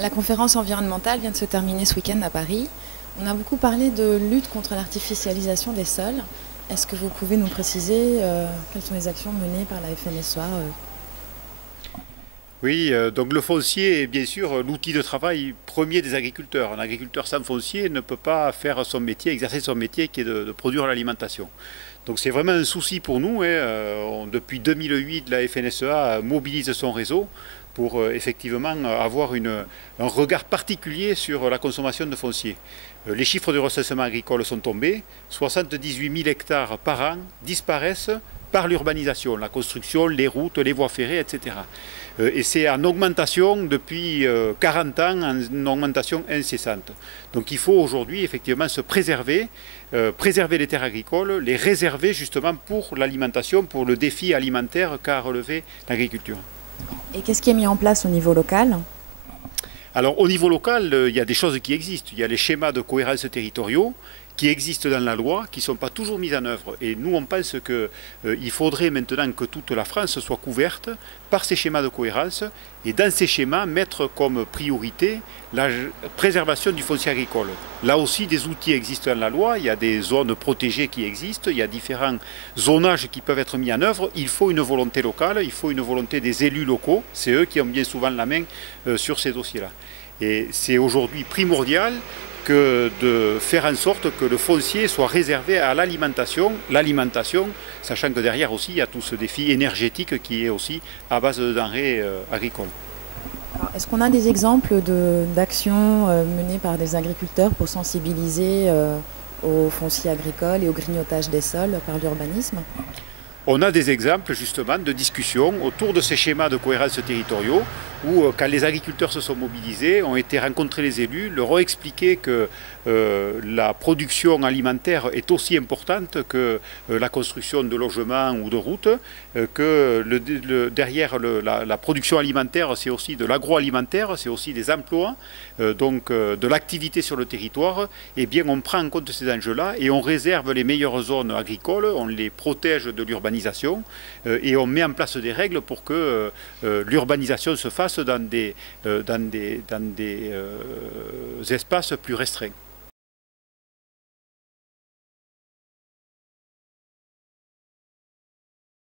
La conférence environnementale vient de se terminer ce week-end à Paris. On a beaucoup parlé de lutte contre l'artificialisation des sols. Est-ce que vous pouvez nous préciser quelles sont les actions menées par la FNSEA Oui, donc le foncier est bien sûr l'outil de travail premier des agriculteurs. Un agriculteur sans foncier ne peut pas faire son métier, exercer son métier qui est de produire l'alimentation. Donc c'est vraiment un souci pour nous, hein. Depuis 2008, la FNSEA mobilise son réseau pour effectivement avoir un regard particulier sur la consommation de foncier. Les chiffres du recensement agricole sont tombés, 78 000 hectares par an disparaissent par l'urbanisation, la construction, les routes, les voies ferrées, etc. Et c'est en augmentation depuis 40 ans, en augmentation incessante. Donc il faut aujourd'hui effectivement se préserver, préserver les terres agricoles, les réserver justement pour l'alimentation, pour le défi alimentaire qu'a relevé l'agriculture. et qu'est-ce qui est mis en place au niveau local? Alors au niveau local, il y a des choses qui existent. Il y a les schémas de cohérence territoriaux qui existent dans la loi, qui ne sont pas toujours mis en œuvre. Et nous, on pense qu'il faudrait maintenant que toute la France soit couverte par ces schémas de cohérence et dans ces schémas, mettre comme priorité la préservation du foncier agricole. Là aussi, des outils existent dans la loi, il y a des zones protégées qui existent, il y a différents zonages qui peuvent être mis en œuvre. Il faut une volonté locale, il faut une volonté des élus locaux, c'est eux qui ont bien souvent la main sur ces dossiers-là. Et c'est aujourd'hui primordial que de faire en sorte que le foncier soit réservé à l'alimentation, sachant que derrière aussi il y a tout ce défi énergétique qui est aussi à base de denrées agricoles. Est-ce qu'on a des exemples d'actions menées par des agriculteurs pour sensibiliser au foncier agricole et au grignotage des sols par l'urbanisme? On a des exemples justement de discussions autour de ces schémas de cohérence territoriaux où quand les agriculteurs se sont mobilisés, ont été rencontrés les élus, leur ont expliqué que la production alimentaire est aussi importante que la construction de logements ou de routes, que derrière la production alimentaire, c'est aussi de l'agroalimentaire, c'est aussi des emplois, donc de l'activité sur le territoire. Eh bien, on prend en compte ces enjeux-là et on réserve les meilleures zones agricoles, on les protège de l'urbanisation et on met en place des règles pour que l'urbanisation se fasse dans des espaces plus restreints.